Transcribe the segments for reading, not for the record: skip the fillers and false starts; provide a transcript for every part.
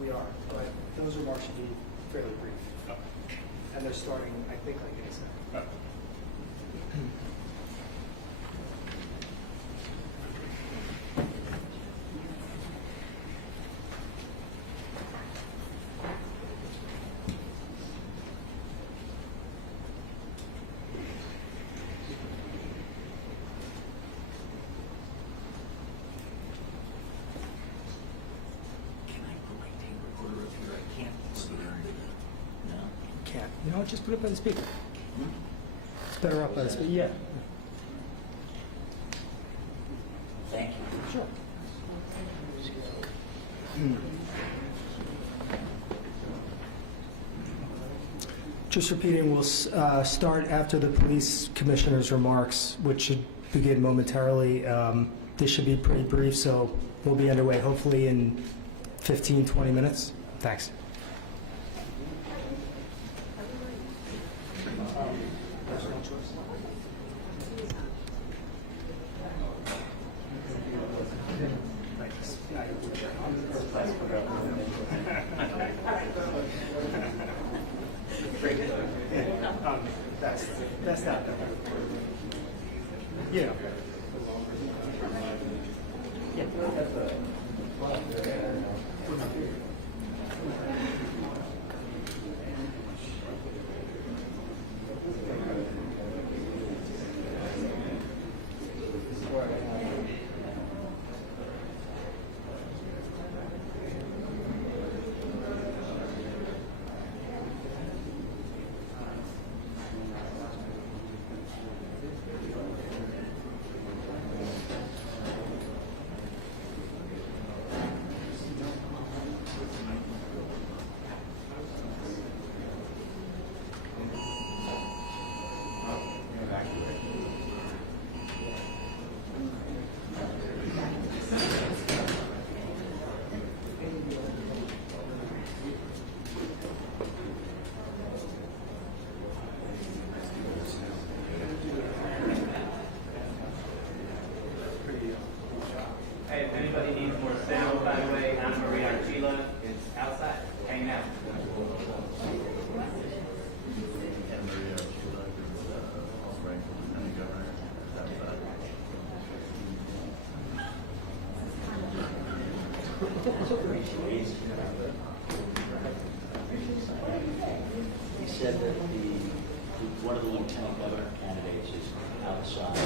We are, but those remarks should be fairly brief. Oh. And they're starting, I think, like in a second. Oh. Can't. You know what? Just put it by the speaker. It's better up by the speaker. Yeah. Thank you. Sure. Just repeating, we'll start after the police commissioner's remarks, which should begin momentarily. This should be pretty brief, so we'll be underway hopefully in 15, 20 minutes. Thanks. That's not that. Yeah. Hey, if anybody needs more sound, by the way, Anna Maria Archila is outside, hanging out. He said that one of the lieutenant governor candidates is outside.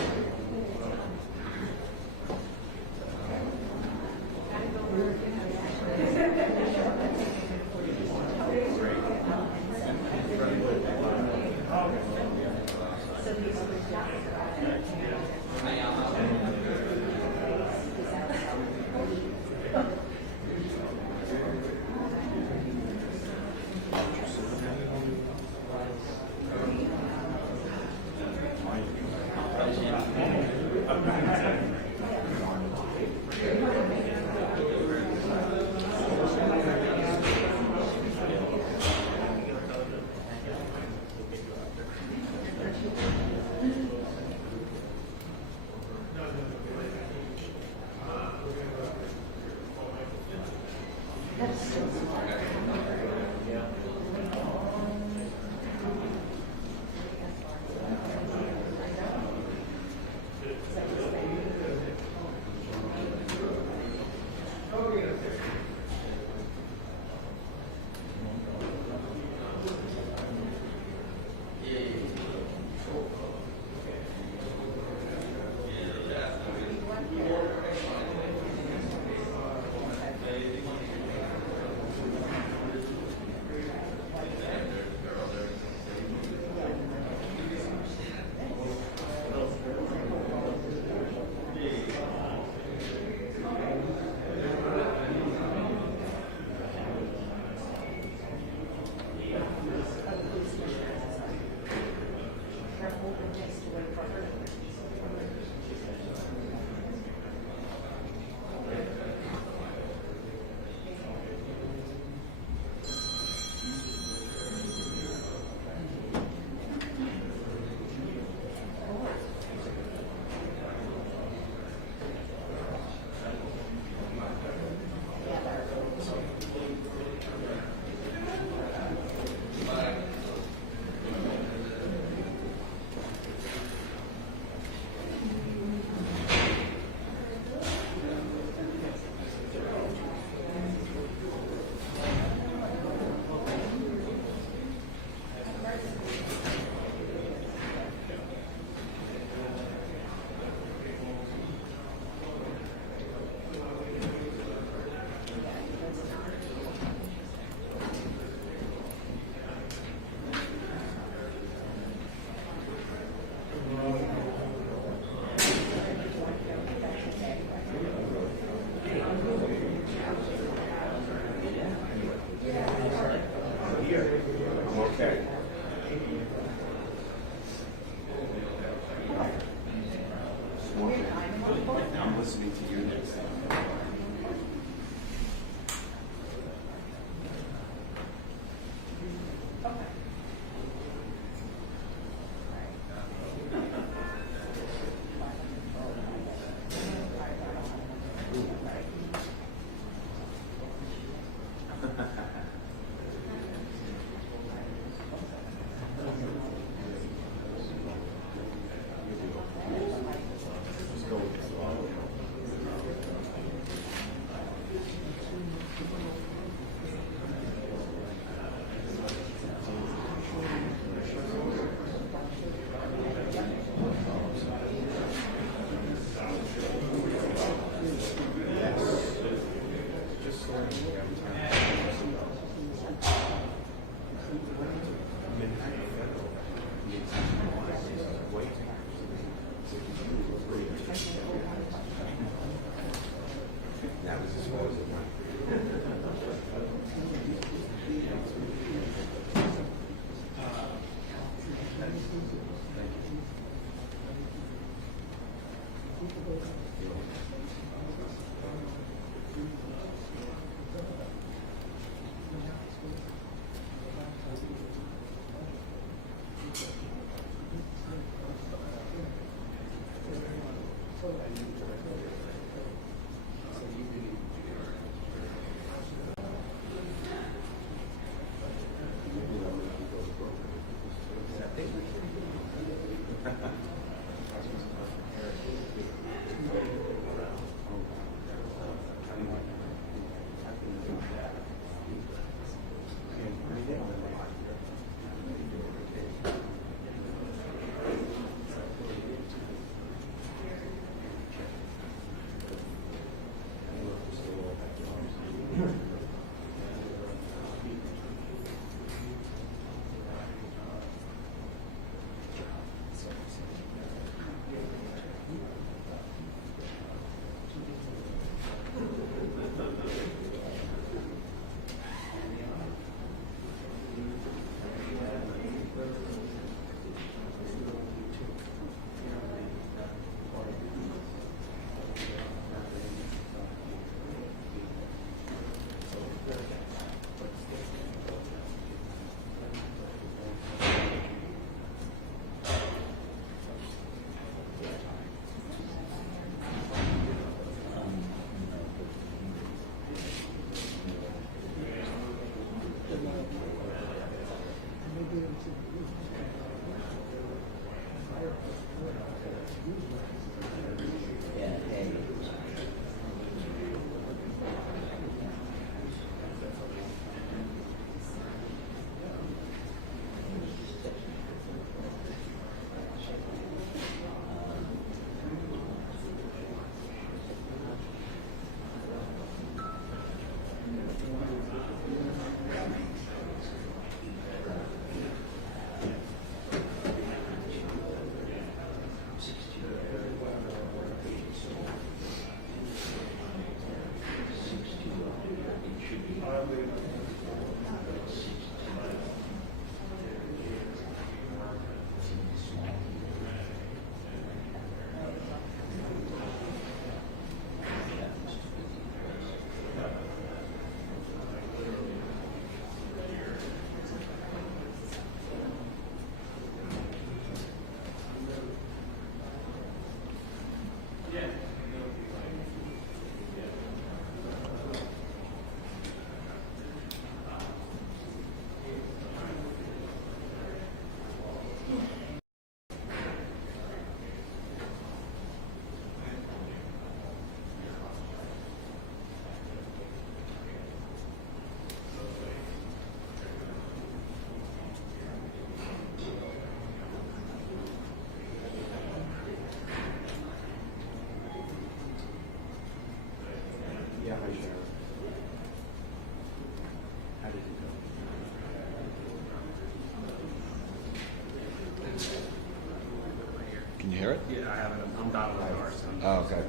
Can you hear it? Yeah, I haven't. I'm down with the door, so. Oh, okay.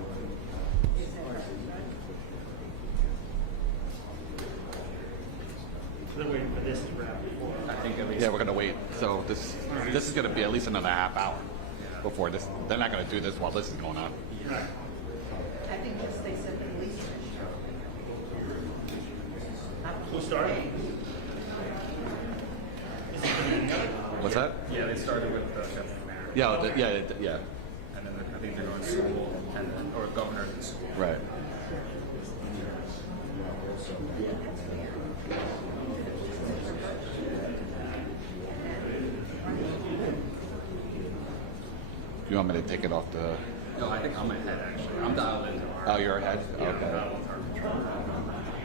They're waiting for this to wrap before. I think at least. Yeah, we're gonna wait. So this is gonna be at least another half hour before this. They're not gonna do this while this is going on. Right. I think just they said the police Who started? What's that? Yeah, they started with the mayor. Yeah, yeah. And then I think they're going to school and then, or governors and school. Right. So, yeah. You want me to take it off the? No, I think I'm ahead actually. I'm dialed into our. Oh, you're ahead. Yeah, I'm Okay. dialed into our control. Yeah, I'm on right now.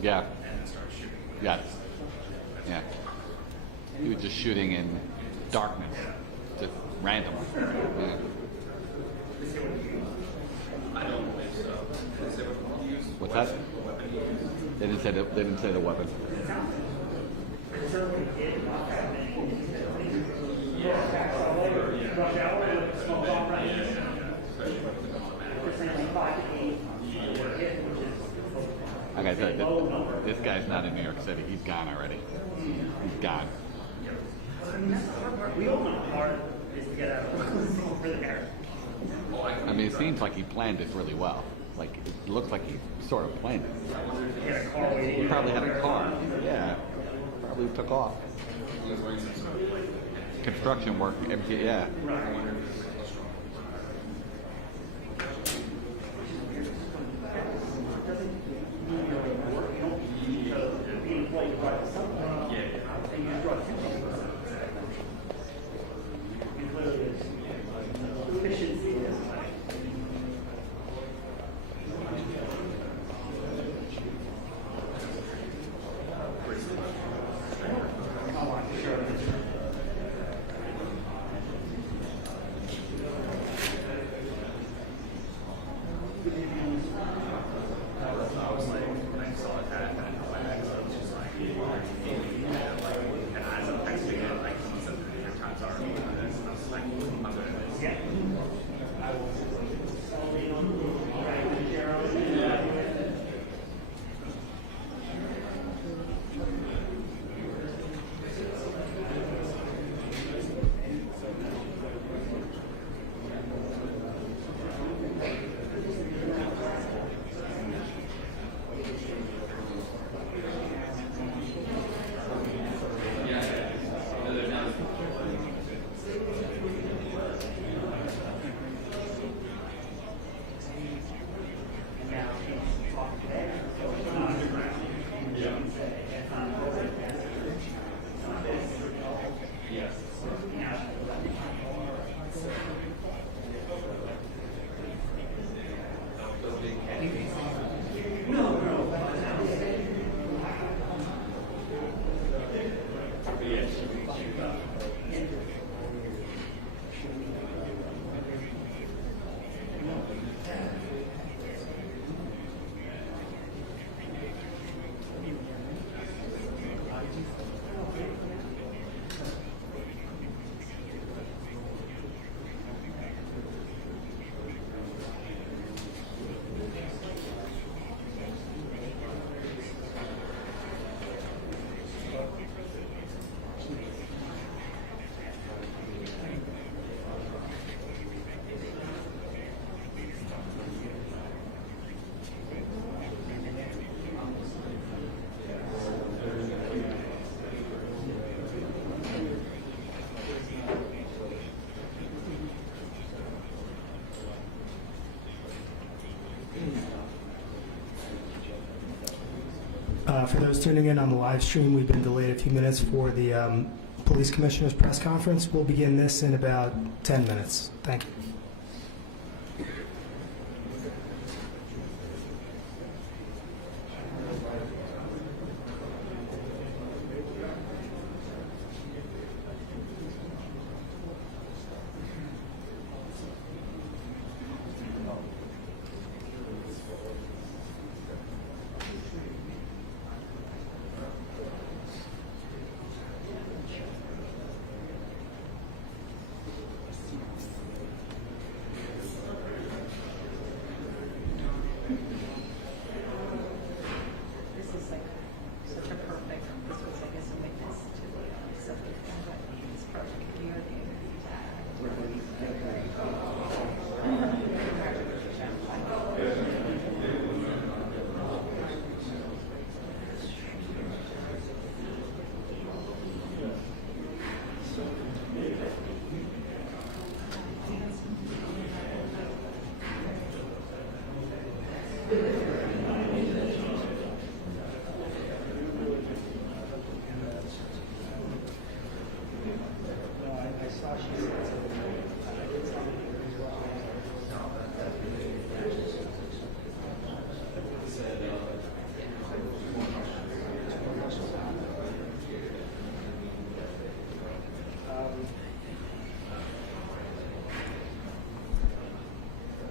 Yeah. Yes. Yeah. He was just shooting in darkness, just randomly. Yeah. What's that? They didn't say the weapon. Like I said, this guy's not in New York City. He's gone already. He's gone. We open hard just to get out over there. I mean, it seems like he planned it really well. Like, it looks like he sort of planned it. He probably had a car. Yeah. Probably took off. Construction work. Yeah. I was like, when I saw it had a flag, so I was just like, and as I'm texting it, like, he said 3 times already, and I was like, I'm doing this. Yeah. For those tuning in on the live stream, we've been delayed a few minutes for the police commissioner's press conference. We'll begin this in about 10 minutes. Thank you. This is like such a perfect, this was, I guess, a witness to the subject, but it's perfect. We are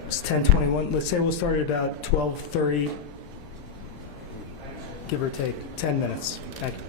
It's 10:21. Let's say we'll start at about 12:30, give or take 10 minutes. Thank you.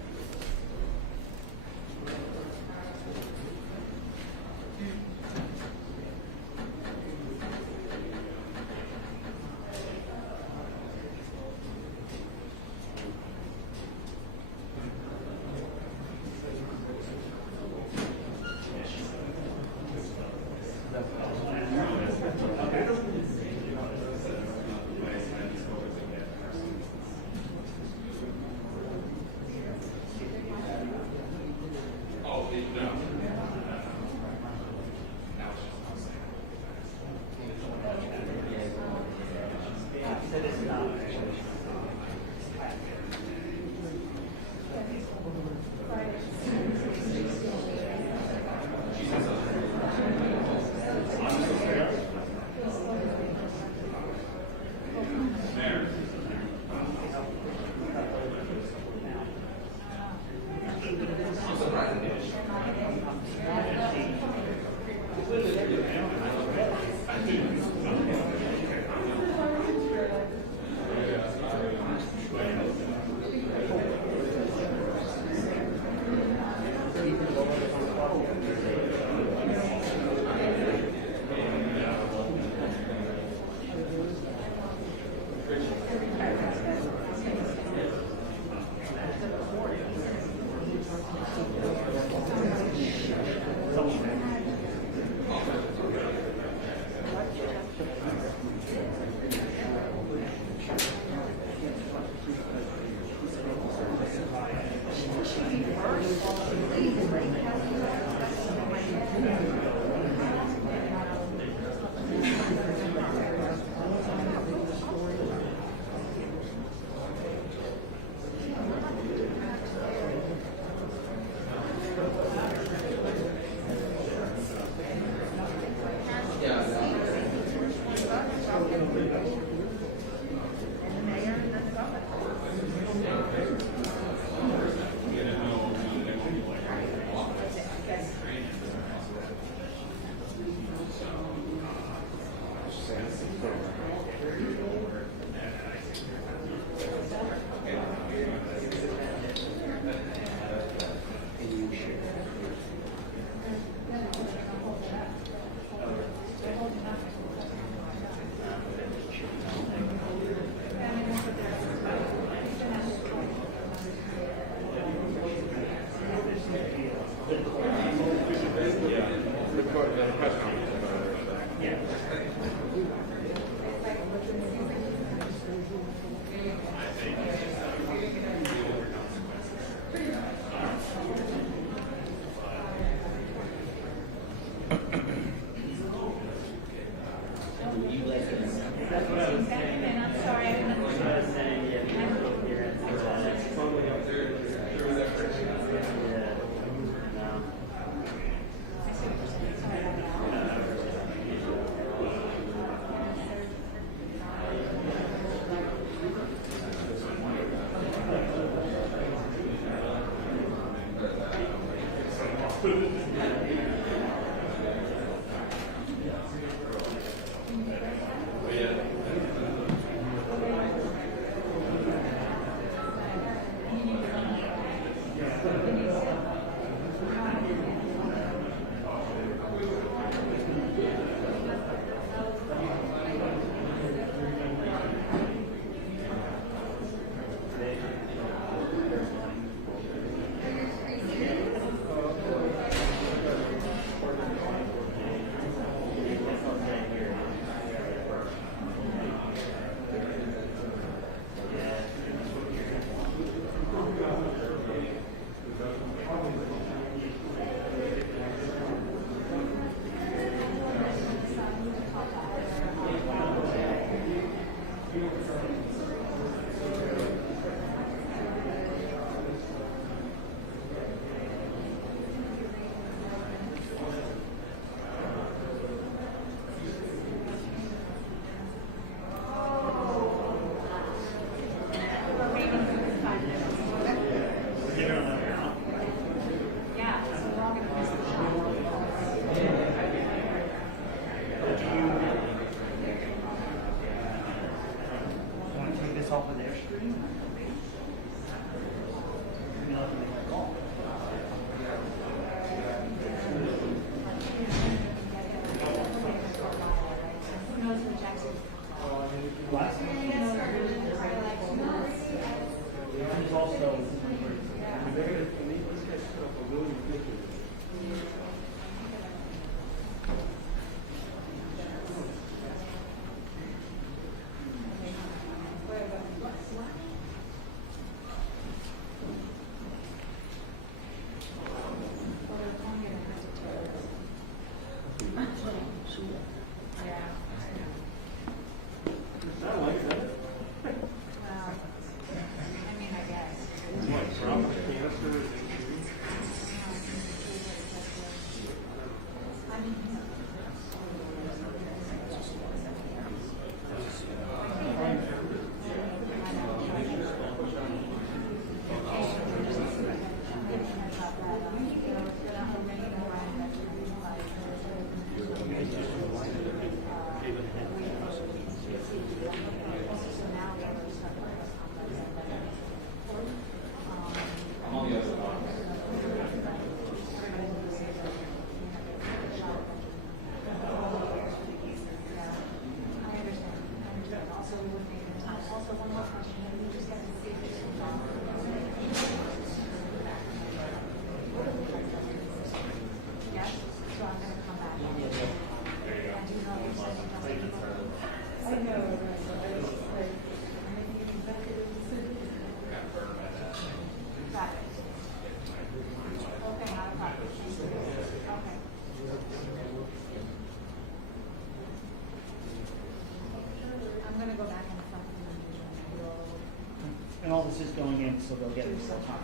And all this is going in, so they'll get it full time.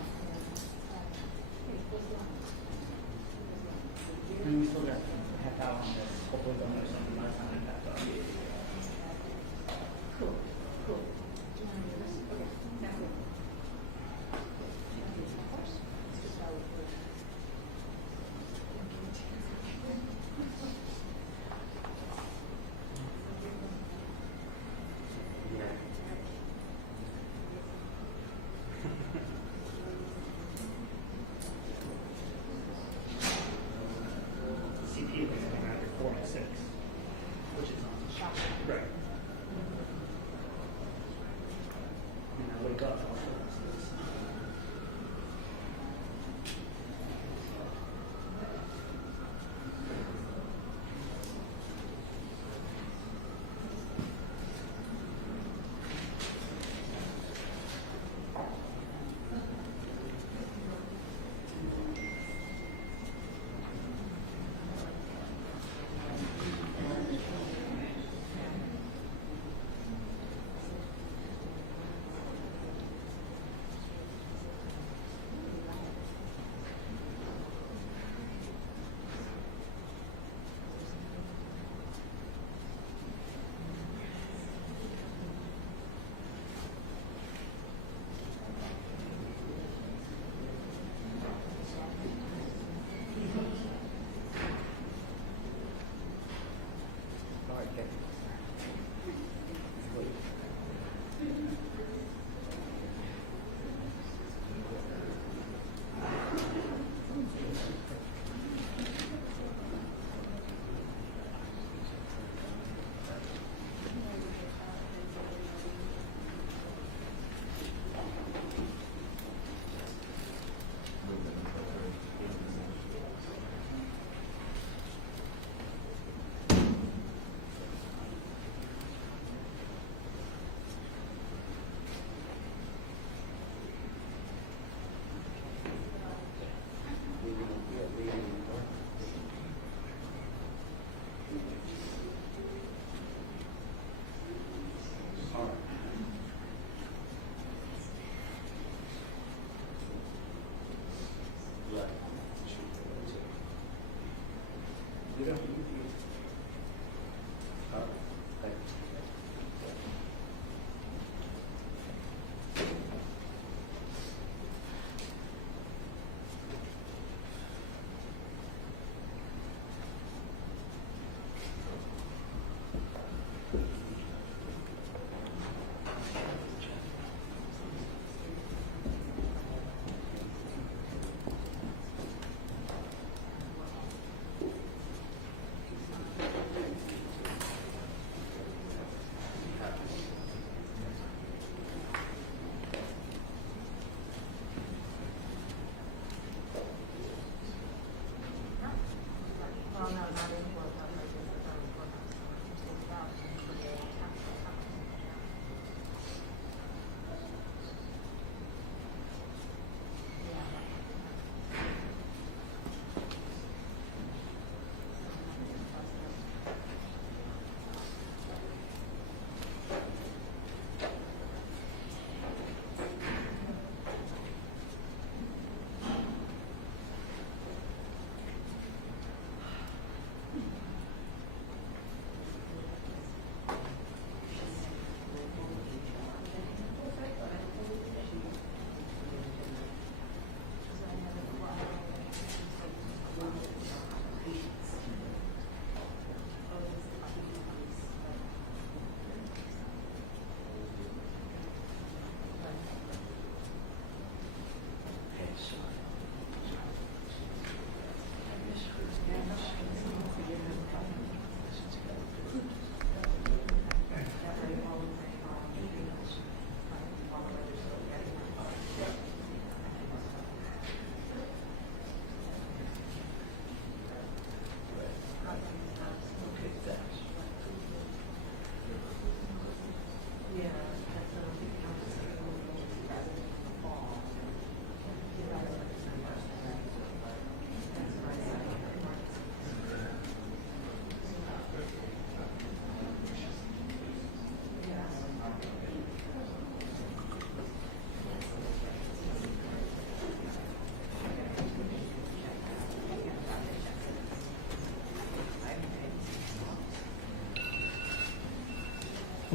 And we still got half hour on this. Hopefully they'll know something by the time I pass up. Cool, cool. Do you want to do this? Okay, sounds good. Of course. It's just how we do it.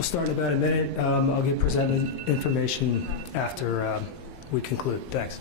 We'll start in about a minute. I'll give present information after we conclude. Thanks.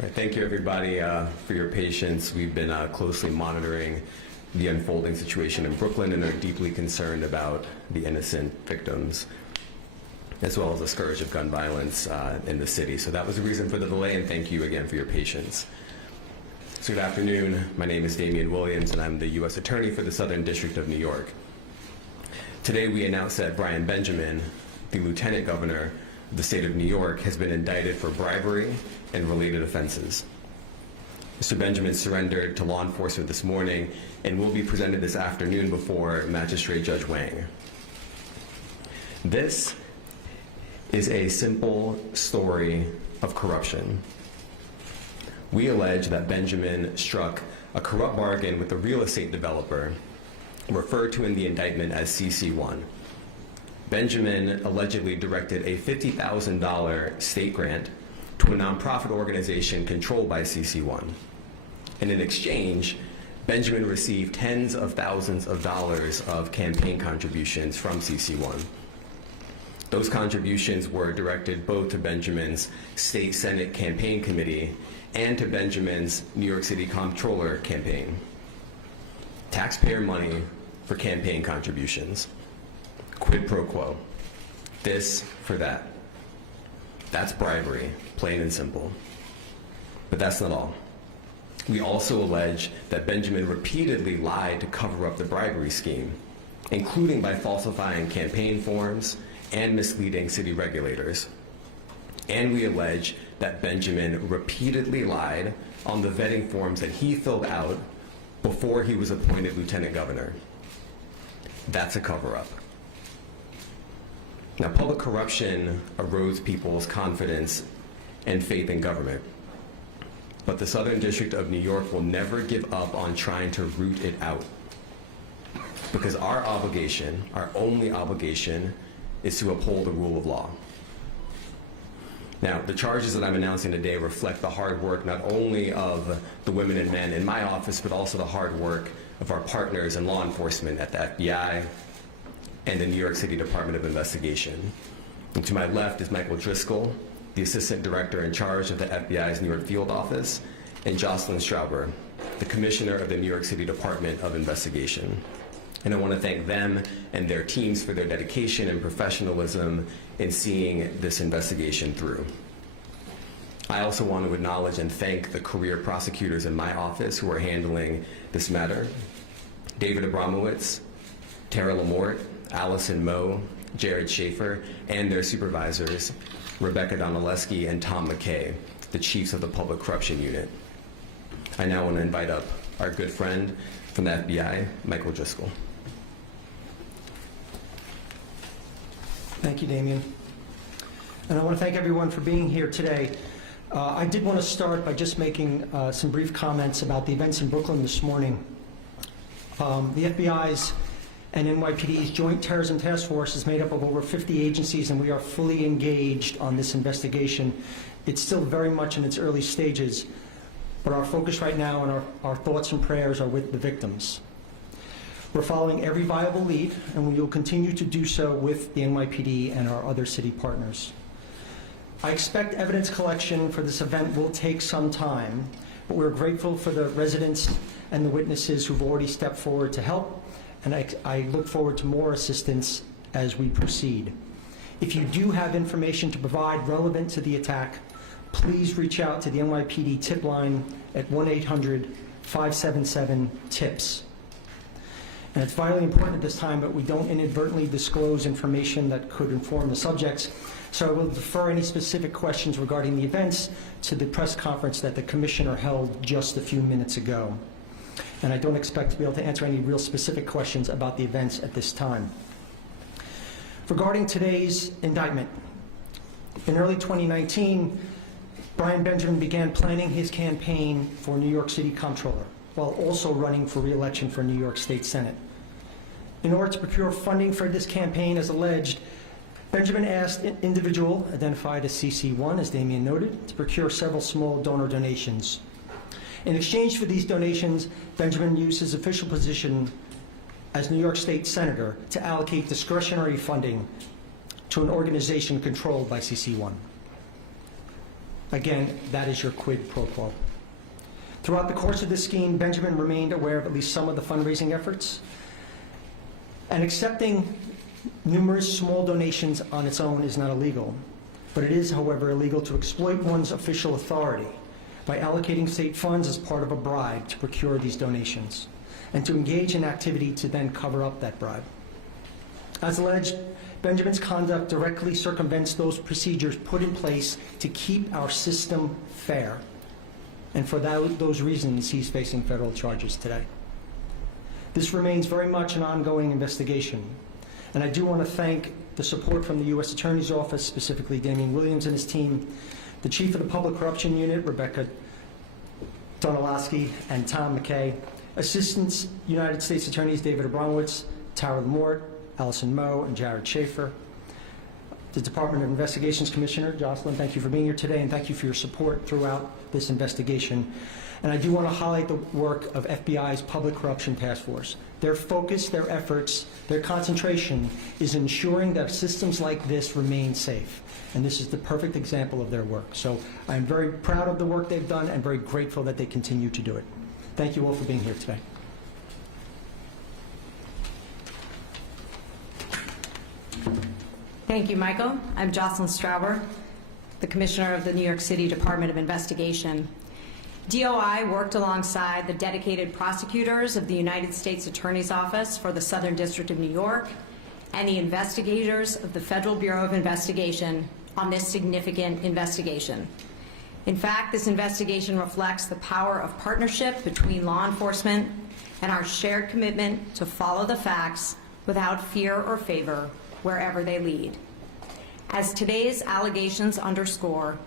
All right, thank you, everybody, for your patience. We've been closely monitoring the unfolding situation in Brooklyn and are deeply concerned about the innocent victims, as well as the scourge of gun violence in the city. So that was the reason for the delay, and thank you again for your patience. So good afternoon. My name is Damian Williams, and I'm the U.S. Attorney for the Southern District of New York. Today, we announced that Brian Benjam, the Lieutenant Governor of the state of New York, has been indicted for bribery and related offenses. Mr. Benjamin surrendered to law enforcement this morning and will be presented this afternoon before Magistrate Judge Wang. This is a simple story of corruption. We allege that Benjamin struck a corrupt bargain with a real estate developer, referred to in the indictment as CC1. Benjamin allegedly directed a $50,000 state grant to a nonprofit organization controlled by CC1. And in exchange, Benjamin received tens of thousands of dollars of campaign contributions from CC1. Those contributions were directed both to Benjamin's State Senate Campaign Committee and to Benjamin's New York City Comptroller campaign. Taxpayer money for campaign contributions. Quid pro quo. This for that. That's bribery, plain and simple. But that's not all. We also allege that Benjamin repeatedly lied to cover up the bribery scheme, including by falsifying campaign forms and misleading city regulators. And we allege that Benjamin repeatedly lied on the vetting forms that he filled out before he was appointed lieutenant governor. That's a cover-up. Now, public corruption erodes people's confidence and faith in government. But the Southern District of New York will never give up on trying to root it out. Because our obligation, our only obligation, is to uphold the rule of law. Now, the charges that I'm announcing today reflect the hard work not only of the women and men in my office, but also the hard work of our partners in law enforcement at the FBI and the New York City Department of Investigation. And to my left is Michael Driscoll, the Assistant Director in charge of the FBI's New York Field Office, and Jocelyn Strauber, the Commissioner of the New York City Department of Investigation. And I want to thank them and their teams for their dedication and professionalism in seeing this investigation through. I also want to acknowledge and thank the career prosecutors in my office who are handling this matter: David Abramowitz, Tara Lamort, Allison Moe, Jared Schaefer, and their supervisors, Rebecca Donaleski and Tom McKay, the chiefs of the Public Corruption Unit. I now want to invite up our good friend from the FBI, Michael Driscoll. Thank you, Damian. And I want to thank everyone for being here today. I did want to start by just making some brief comments about the events in Brooklyn this morning. The FBI's and NYPD's Joint Terrorism Task Force is made up of over 50 agencies, and we are fully engaged on this investigation. It's still very much in its early stages, but our focus right now and our thoughts and prayers are with the victims. We're following every viable lead, and we will continue to do so with the NYPD and our other city partners. I expect evidence collection for this event will take some time, but we're grateful for the residents and the witnesses who've already stepped forward to help, and I look forward to more assistance as we proceed. If you do have information to provide relevant to the attack, please reach out to the NYPD tip line at 1-800-577-TIPS. And it's vitally important at this time that we don't inadvertently disclose information that could inform the subjects, so I will defer any specific questions regarding the events to the press conference that the Commissioner held just a few minutes ago. And I don't expect to be able to answer any real specific questions about the events at this time. Regarding today's indictment, in early 2019, Brian Benjam began planning his campaign for New York City Comptroller, while also running for re-election for New York State Senate. In order to procure funding for this campaign, as alleged, Benjamin asked an individual, identified as CC1, as Damien noted, to procure several small donor donations. In exchange for these donations, Benjamin used his official position as New York State Senator to allocate discretionary funding to an organization controlled by CC1. Again, that is your quid pro quo. Throughout the course of this scheme, Benjamin remained aware of at least some of the fundraising efforts, and accepting numerous small donations on its own is not illegal, but it is, however, illegal to exploit one's official authority by allocating state funds as part of a bribe to procure these donations, and to engage in activity to then cover up that bribe. As alleged, Benjamin's conduct directly circumvents those procedures put in place to keep our system fair. And for those reasons, he's facing federal charges today. This remains very much an ongoing investigation. And I do want to thank the support from the U.S. Attorney's Office, specifically Damien Williams and his team, the Chief of the Public Corruption Unit, Rebecca Donalowski, and Tom McKay, Assistants United States Attorneys David Abramowitz, Tara Lamort, Allison Moe, and Jared Schaefer. The Department of Investigations Commissioner, Jocelyn, thank you for being here today, and thank you for your support throughout this investigation. And I do want to highlight the work of FBI's Public Corruption Task Force. Their focus, their efforts, their concentration is ensuring that systems like this remain safe. And this is the perfect example of their work. So I'm very proud of the work they've done and very grateful that they continue to do it. Thank you all for being here today. Thank you, Michael. I'm Jocelyn Strauber, the Commissioner of the New York City Department of Investigation. DOI worked alongside the dedicated prosecutors of the United States Attorney's Office for the Southern District of New York and the investigators of the Federal Bureau of Investigation on this significant investigation. In fact, this investigation reflects the power of partnership between law enforcement and our shared commitment to follow the facts without fear or favor wherever they lead. As today's allegations underscore,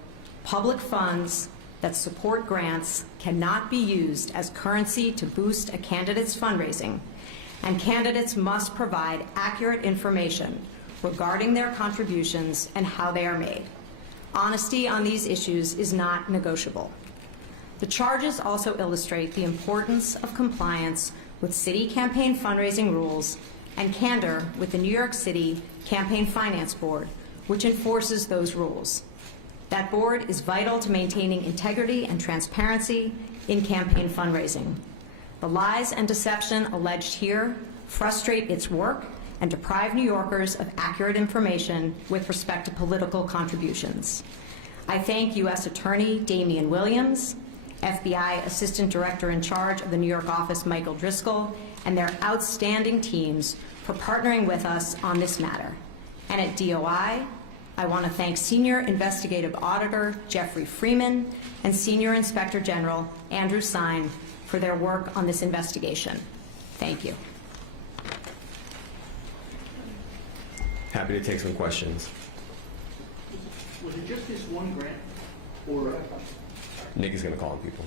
public funds that support grants cannot be used as currency to boost a candidate's fundraising, and candidates must provide accurate information regarding their contributions and how they are made. Honesty on these issues is not negotiable. The charges also illustrate the importance of compliance with city campaign fundraising rules and candor with the New York City Campaign Finance Board, which enforces those rules. That board is vital to maintaining integrity and transparency in campaign fundraising. The lies and deception alleged here frustrate its work and deprive New Yorkers of accurate information with respect to political contributions. I thank U.S. Attorney Damien Williams, FBI Assistant Director in charge of the New York office Michael Driscoll, and their outstanding teams for partnering with us on this matter. And at DOI, I want to thank Senior Investigative Auditor Jeffrey Freeman and Senior Inspector General Andrew Sine for their work on this investigation. Thank you. Happy to take some questions. Was it just this one grant, or Nick is going to call on people.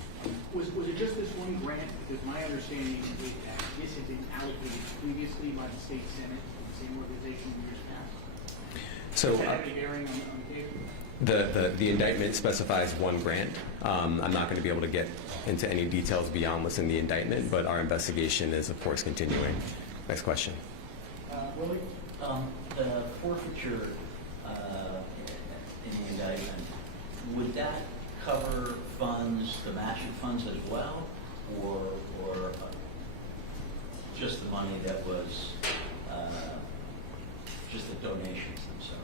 was it just this one grant? Because my understanding is that this had been allocated previously by the state senate to the same organization in years past. So Does that have any bearing on the case? the indictment specifies one grant. I'm not going to be able to get into any details beyond what's in the indictment, but our investigation is, of course, continuing. Next question. Willie, the forfeiture in the indictment, would that cover funds, the matching funds as well, or just the money that was just the donations themselves?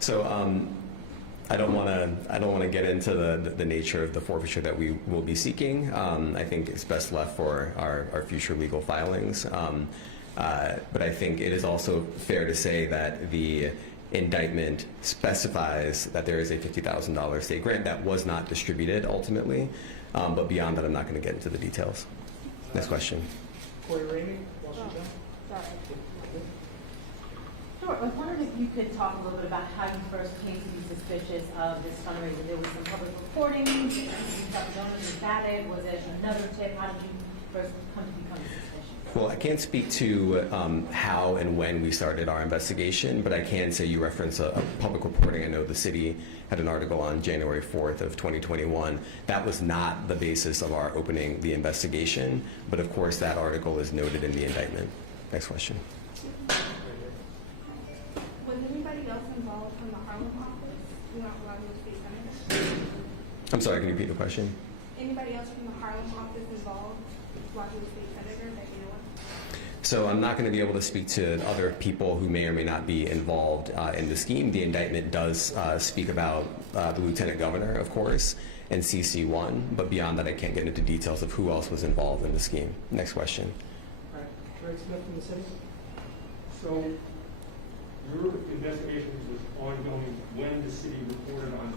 So I don't want to get into the nature of the forfeiture that we will be seeking. I think it's best left for our future legal filings. But I think it is also fair to say that the indictment specifies that there is a $50,000 state grant that was not distributed ultimately. But beyond that, I'm not going to get into the details. Next question. Corey Ramey, Washington. Sorry. Sure. I was wondering if you could talk a little bit about how you first came to be suspicious of this fundraiser. There was some public reporting. Did you thought the donors was that it? Was it another tip? How did you first come to become suspicious? Well, I can't speak to how and when we started our investigation, but I can say you reference a public reporting. I know the city had an article on January 4th of 2021. That was not the basis of our opening the investigation, but of course that article is noted in the indictment. Next question. Was anybody else involved from the Harlem office? You know, Roger State Senator? I'm sorry, can you repeat the question? Anybody else from the Harlem office involved with Roger State Senator that you know of? So I'm not going to be able to speak to other people who may or may not be involved in the scheme. The indictment does speak about the lieutenant governor, of course, and CC1, but beyond that, I can't get into details of who else was involved in the scheme. Next question. All right, Greg Smith from the city. So your investigation was ongoing when the city reported on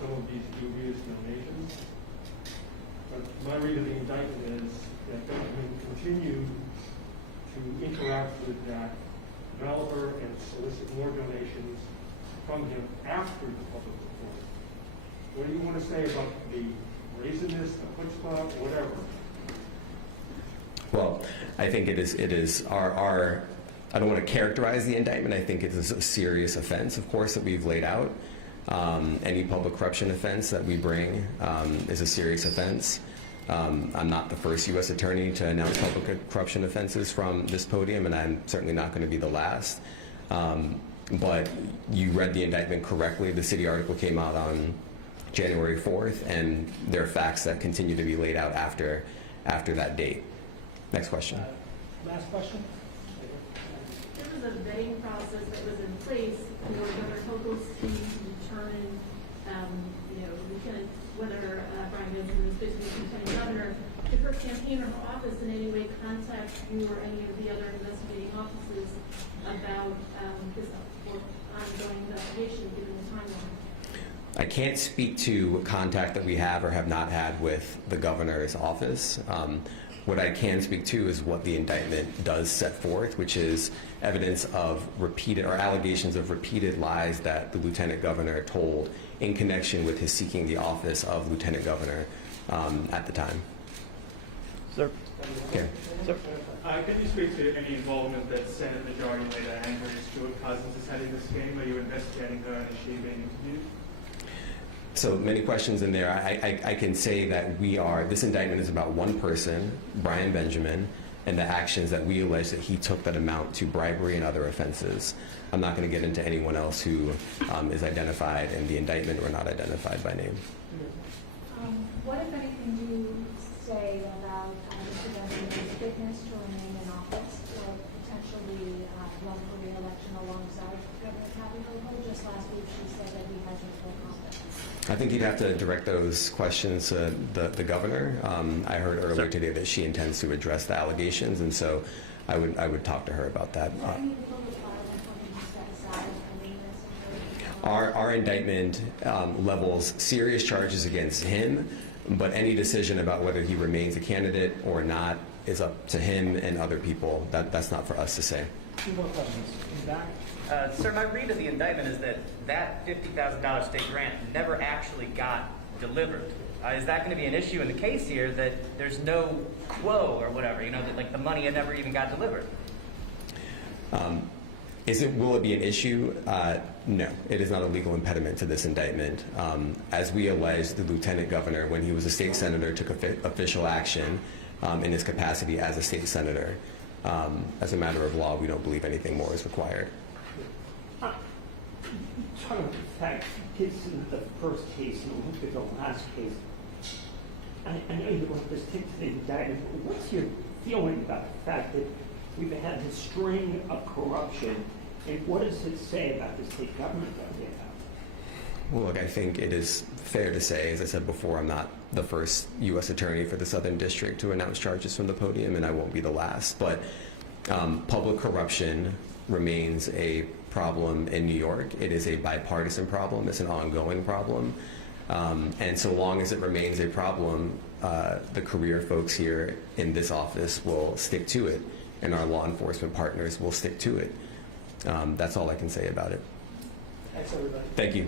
some of these dubious donations. But my read of the indictment is that Benjamin continued to interact with that developer and solicit more donations from him after the public report. What do you want to say about the brazenness, the chutzpah, whatever? Well, I think it is our I don't want to characterize the indictment. I think it is a serious offense, of course, that we've laid out. Any public corruption offense that we bring is a serious offense. I'm not the first U.S. attorney to announce public corruption offenses from this podium, and I'm certainly not going to be the last. But you read the indictment correctly. The city article came out on January 4th, and there are facts that continue to be laid out after that date. Next question. Last question. There was a vetting process that was in place for Governor Hochul's team to determine, whether Brian Benjam is fit to be lieutenant governor. Did her campaign or her office in any way contact you or any of the other investigating offices about this ongoing investigation, given the timeline? I can't speak to contact that we have or have not had with the governor's office. What I can speak to is what the indictment does set forth, which is evidence of repeated or allegations of repeated lies that the lieutenant governor told in connection with his seeking the office of lieutenant governor at the time. Sir. Okay. Sir. Can you speak to any involvement that Senate Majority Leader Andrew Stewart Cousins has had in this scheme? Are you investigating her and is she being interviewed? So many questions in there. I can say that this indictment is about one person, Brian Benjamin, and the actions that we allege that he took that amount to bribery and other offenses. I'm not going to get into anyone else who is identified in the indictment or not identified by name. What, if anything, do you say about Mr. Benjamin's fitness to remain in office or potentially run for re-election alongside Governor Kathy Hochul? Just last week she said that he has your full confidence. I think you'd have to direct those questions to the governor. I heard earlier today that she intends to address the allegations, and so I would talk to her about that. Our indictment levels serious charges against him, but any decision about whether he remains a candidate or not is up to him and other people. That's not for us to say. Two more questions. In the back. Sir, my read of the indictment is that $50,000 state grant never actually got delivered. Is that going to be an issue in the case here, that there's no quo or whatever, that the money had never even got delivered? Will it be an issue? No, it is not a legal impediment to this indictment. As we allege, the lieutenant governor, when he was a state senator, took official action in his capacity as a state senator. As a matter of law, we don't believe anything more is required. talk about the fact, this isn't the first case, and look at the last case. I know you want this to the indictment, but what's your feeling about the fact that we've had this string of corruption, and what does it say about the state government that we have? Well, look, I think it is fair to say, as I said before, I'm not the first U.S. attorney for the Southern District to announce charges from the podium, and I won't be the last. But public corruption remains a problem in New York. It is a bipartisan problem. It's an ongoing problem. And so long as it remains a problem, the career folks here in this office will stick to it, and our law enforcement partners will stick to it. That's all I can say about it. Thanks, everybody. Thank you.